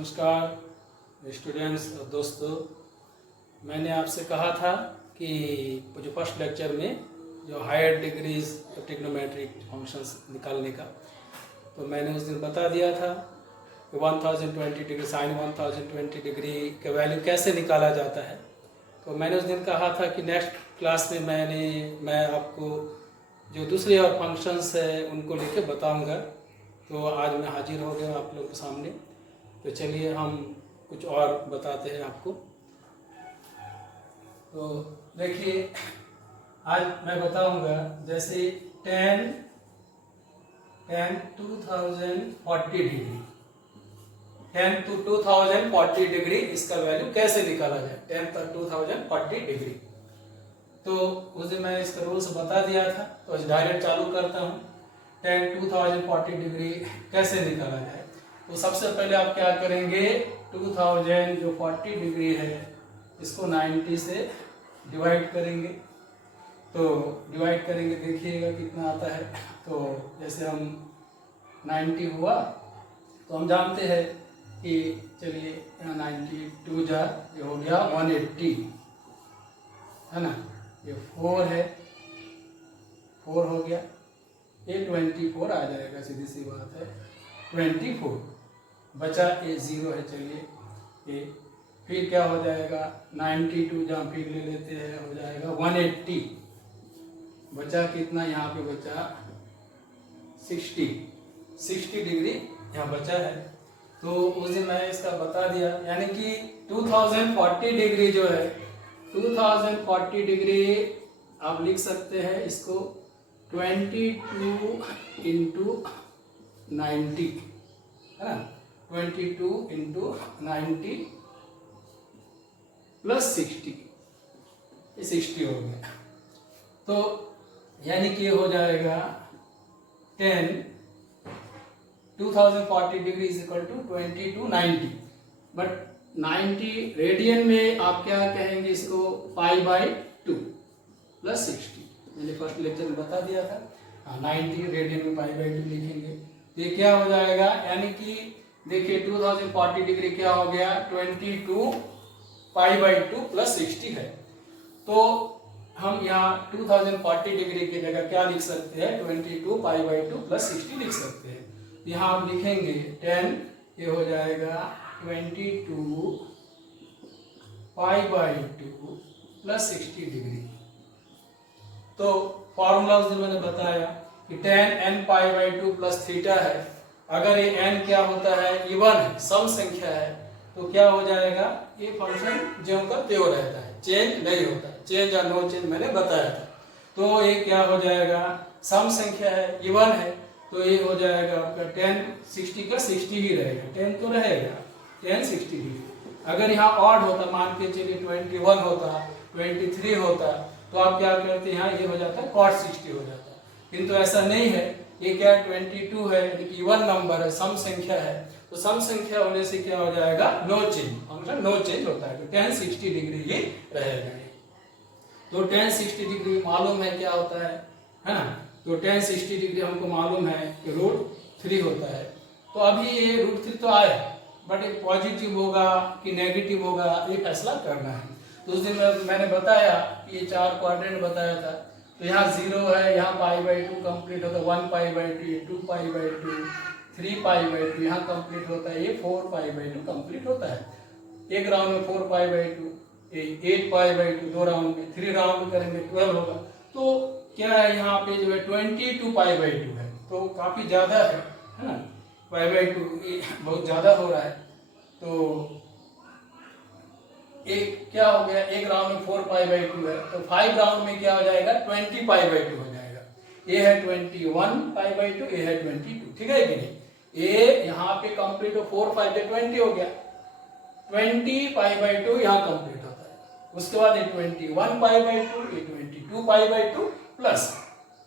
नमस्कार स्टूडेंट्स और दोस्तों, मैंने आपसे कहा था कि जो फर्स्ट लेक्चर में जो हायर डिग्रीज ट्रिग्नोमेट्रिक फंक्शंस निकालने का, तो मैंने उस दिन बता दिया था कि 1020 डिग्री साइन 1020 डिग्री का वैल्यू कैसे निकाला जाता है। तो मैंने उस दिन कहा था कि नेक्स्ट क्लास में मैं आपको जो दूसरे और फंक्शंस है उनको लेके बताऊंगा। तो आज मैं हाजिर हो गया आप लोगों के सामने। तो चलिए हम कुछ और बताते हैं आपको। तो देखिए, आज मैं बताऊंगा जैसे tan 2040 degree, tan to 2040 degree इसका वैल्यू कैसे निकाला जाए, tan 2040 डिग्री। तो उस दिन मैं इसका रूल्स बता दिया था, तो आज डायरेक्ट चालू करता हूँ। tan 2040 डिग्री कैसे निकाला जाए। तो सबसे पहले आप क्या करेंगे, 2000 जो 40 डिग्री है इसको 90 से डिवाइड करेंगे। तो डिवाइड करेंगे, देखिएगा कितना आता है। तो जैसे हम 90 हुआ तो हम जानते हैं कि चलिए 92 जा ये हो गया 180 है ना, ये 4 है, 4 हो गया, ये 24 आ जाएगा, सीधी सी बात है 24 बचा, ये 0 है, चलिए ये फिर क्या हो जाएगा 92 जहाँ फिर ले लेते हैं हो जाएगा 180, बचा कितना यहाँ पे बचा 60 डिग्री यहाँ बचा है। तो उस दिन मैं इसका बता दिया, यानी कि 2040 डिग्री जो है 2040 डिग्री आप लिख सकते हैं इसको 22 इंटू 90 है ना, 22 इंटू 90 प्लस 60, ये 60 हो गया। तो यानी कि हो जाएगा 2040 degree is equal to 2290, but 90 radian में आप क्या कहेंगे इसको π/2 प्लस 60, मैंने फर्स्ट लेक्चर में बता दिया था। 90 रेडियन में π/2 लिखेंगे, तो ये क्या हो जाएगा, यानी कि देखिए 2040 डिग्री क्या हो गया 22 π/2 प्लस 60 है। तो हम यहाँ 2040 डिग्री की जगह क्या लिख सकते हैं, 22 π/2 प्लस 60 लिख सकते हैं। यहाँ आप लिखेंगे 10, ये हो जाएगा 22 π/2 प्लस 60 डिग्री। तो फॉर्मूला उस दिन मैंने बताया कि tan n π/2 प्लस थीटा है। अगर ये n क्या होता है, इवन है, सम संख्या है, तो क्या हो जाएगा, ये फंक्शन ज्यों का त्यों रहता है, चेंज नहीं होता, चेंज या नो चेंज मैंने बताया था। तो ये क्या हो जाएगा, सम संख्या है, इवन है, तो ये हो जाएगा आपका tan 60 का 60 ही रहेगा, 10 तो रहेगा, tan 60 डिग्री। अगर यहाँ ऑड होता, मान के चलिए 21 होता, 23 होता, तो आप क्या करते हैं, यहाँ ये हो जाता है cot 60 हो जाता है। किंतु ऐसा नहीं है, ये क्या 22 है, यानी कि इवन नंबर है, सम संख्या है, तो सम संख्या होने से क्या हो जाएगा, no change, function no change होता है, तो tan 60 डिग्री ही रहेगा। तो tan 60 डिग्री मालूम है क्या होता है ना, तो tan 60 डिग्री हमको मालूम है कि √3 होता है। तो अभी ये √3 तो आया, बट ये पॉजिटिव होगा कि नेगेटिव होगा ये फैसला करना है। तो उस दिन मैंने बताया कि ये 4 क्वाड्रेंट बताया था, तो यहाँ 0 है, यहाँ π/2 कंप्लीट होता है, 1 π/2, 2 π/2, 3 π/2 यहाँ कंप्लीट होता है, ये 4 π/2 कंप्लीट होता है। एक राउंड में 4 π/2, 8 π/2, 2 राउंड में, 3 राउंड करेंगे 12 होगा। तो क्या है, यहाँ पे जो है 22 π/2 है, तो काफी ज्यादा है ना, π/2 बहुत ज्यादा हो रहा है। तो एक क्या हो गया, एक राउंड में 4 π/2 है, तो 5 राउंड में क्या हो जाएगा 20 π/2 हो जाएगा। ये है 21 π/2, ये है 22, ठीक है कि नहीं। ये यहाँ पे कंप्लीट हो 4 5 20 हो गया, 20 π/2 यहाँ कंप्लीट होता है। उसके बाद ये 21 π/2, ये 22 π/2 प्लस,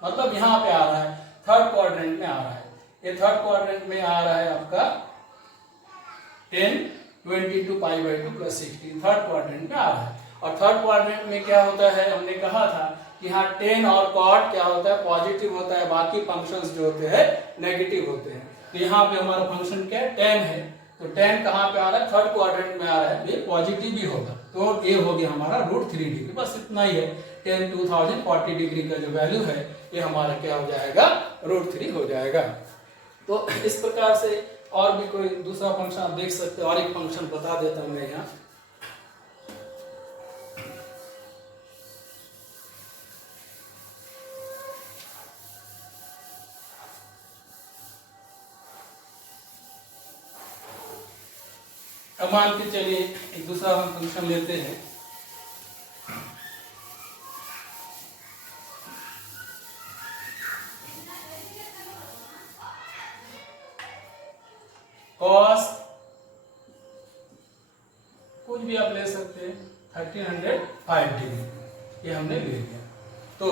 मतलब यहाँ पे आ रहा है थर्ड क्वाड्रेंट में आ रहा है, ये थर्ड क्वाड्रेंट में आ रहा है आपका 10 22 π/2 प्लस 16 थर्ड क्वाड्रेंट में आ रहा है। और थर्ड क्वाड्रेंट में क्या होता है, हमने कहा था कि यहाँ tan और cot क्या होता है, पॉजिटिव होता है, बाकी फंक्शंस जो होते हैं नेगेटिव होते हैं। तो यहाँ पे हमारा फंक्शन क्या है, tan है, तो tan कहाँ पे आ रहा है, थर्ड क्वाड्रेंट में आ रहा है, ये पॉजिटिव भी होगा, तो ये हो गया हमारा √3 डिग्री। बस इतना ही है, tan 2040 डिग्री का जो वैल्यू है ये हमारा क्या हो जाएगा, √3 हो जाएगा। तो इस प्रकार से और भी कोई दूसरा फंक्शन आप देख सकते हो, और एक फंक्शन बता देता हूं मैं यहाँ। अब मान के चलिए एक दूसरा हम फंक्शन लेते हैं, cos, कुछ भी आप ले सकते हैं, 1305 डिग्री, ये हमने ले लिया। तो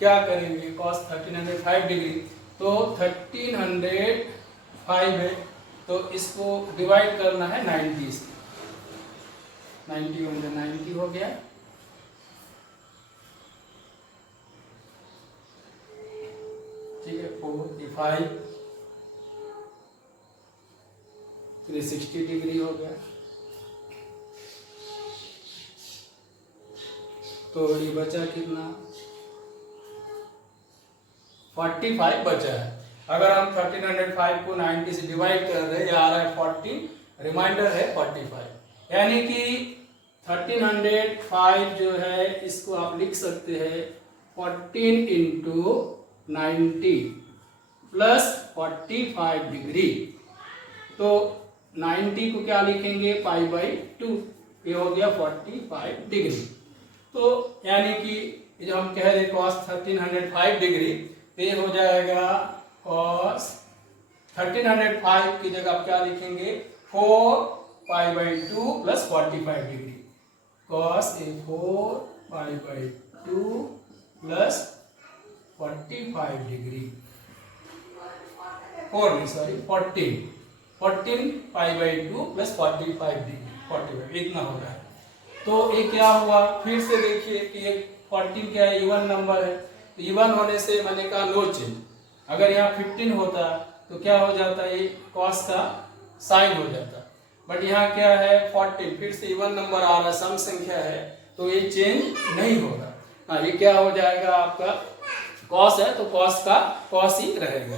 क्या करेंगे, cos 1305 डिग्री, तो 1305 है, तो इसको डिवाइड करना है 90 से, 90 × 90 हो गया, ठीक है, 45, 360 डिग्री हो गया। तो ये बचा कितना, 45 बचा है। अगर हम 1305 को 90 से डिवाइड कर रहे हैं, ये आ रहा है 40, रिमाइंडर है 45, यानी कि 1305 जो है इसको आप लिख सकते हैं 14 × 90 प्लस 45 डिग्री। तो 90 को क्या लिखेंगे, π/2, ये हो गया 45 डिग्री। तो यानी कि जो हम कह रहे cos 1305 डिग्री, तो ये हो जाएगा cos 1305 की जगह आप क्या लिखेंगे, 4π/2 plus 45 degree, cos 4π/2 plus 45 degree, 14 π/2 plus 45 degree, 45 इतना हो रहा है। तो ये क्या हुआ, फिर से देखिए कि ये 14 क्या है, इवन नंबर है, तो इवन होने से मैंने कहा नो चेंज। अगर यहाँ 15 होता तो क्या हो जाता है, ये कॉस का साइन हो जाता, बट यहाँ क्या है 14, फिर से इवन नंबर आ रहा, सम संख्या है, तो ये चेंज नहीं होगा। हाँ, ये क्या हो जाएगा आपका, कॉस है तो कॉस का कॉस ही रहेगा।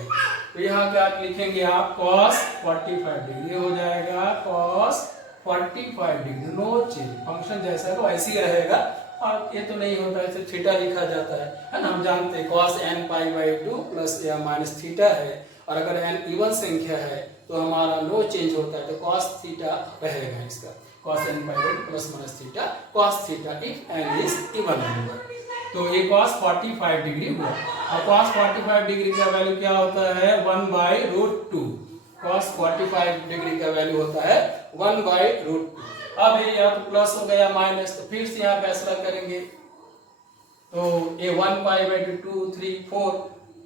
तो यहाँ क्या लिखेंगे आप, cos 45 डिग्री हो जाएगा, cos 45 degree, no change, function जैसा है वो ऐसे ही रहेगा। और ये तो नहीं होता है, थीटा लिखा जाता है ना, हम जानते हैं cos nπ/2 प्लस या माइनस थीटा है, और अगर n इवन संख्या है तो हमारा नो चेंज होता है, तो cos थीटा रहेगा इसका, cos nπ/2 plus minus theta, cos theta if n is even number. तो ये cos 45 डिग्री हुआ, और cos 45 डिग्री का वैल्यू क्या होता है, 1/√2, cos 45 डिग्री का वैल्यू होता है 1/√2। अब ये या तो प्लस हो गया माइनस, तो फिर से यहाँ फैसला करेंगे, तो ये 1π/2, 2, 3, 4,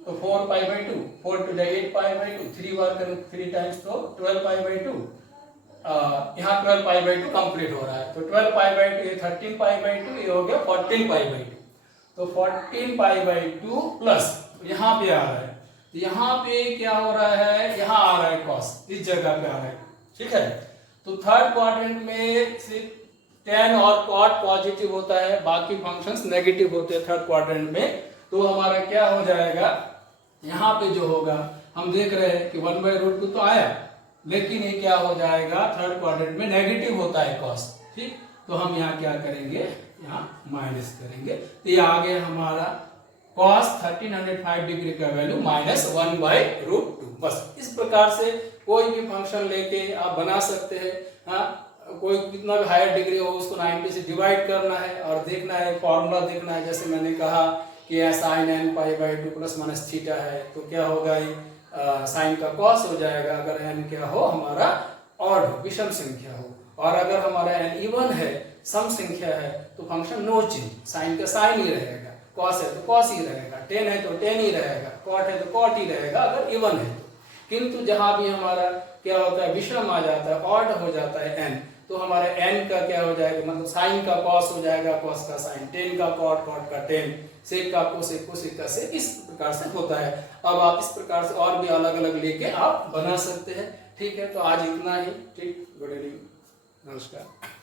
तो 4π/2, 4 to the 8π/2, 3 बार करें 3 टाइम्स तो 12π/2, यहाँ 12π/2 कंप्लीट हो रहा है, तो 12π/2, ये 13π/2, ये हो गया 14π/2, तो 14π/2 प्लस यहाँ पे आ रहा है, तो यहाँ पे क्या हो रहा है, यहाँ आ रहा है cos, इस जगह पे आ रहा है, ठीक है। तो थर्ड क्वाड्रेंट में सिर्फ tan और cot पॉजिटिव होता है, बाकी फंक्शंस नेगेटिव होते हैं थर्ड क्वाड्रेंट में। तो हमारा क्या हो जाएगा, यहाँ पे जो होगा, हम देख रहे हैं कि 1/√2 तो आया, लेकिन ये क्या हो जाएगा, थर्ड क्वाड्रेंट में नेगेटिव होता है cos, ठीक। तो हम यहाँ क्या करेंगे, यहाँ माइनस करेंगे, तो ये आ गया हमारा cos 1305 डिग्री का वैल्यू -1/√2। बस इस प्रकार से कोई भी फंक्शन लेके आप बना सकते हैं। हाँ, कोई कितना भी हायर डिग्री हो उसको 90 से डिवाइड करना है और देखना है, फॉर्मूला देखना है। जैसे मैंने कहा कि sin nπ/2 plus minus theta है, तो क्या होगा, साइन का कॉस हो जाएगा अगर n क्या हो, हमारा ऑड हो, विषम संख्या हो, और अगर हमारा n इवन है, सम संख्या है, तो फंक्शन नो चेंज, साइन का साइन ही रहेगा, कॉस है तो कॉस ही रहेगा, टेन है तो टेन ही रहेगा, कॉट है तो कॉट ही रहेगा अगर इवन है तो। किंतु जहां भी हमारा क्या होता है, विषम आ जाता है, ऑड हो जाता है n, तो हमारे n का क्या हो जाएगा, मतलब साइन का कॉस हो जाएगा, कॉस का साइन, टेन का कॉट, कॉट का टेन, सेक का कोसेक, कोसेक का सेक, इस प्रकार से होता है। अब आप इस प्रकार से और भी अलग अलग लेके आप बना सकते हैं, ठीक है, तो आज इतना ही। ठीक, गुड इवनिंग, नमस्कार।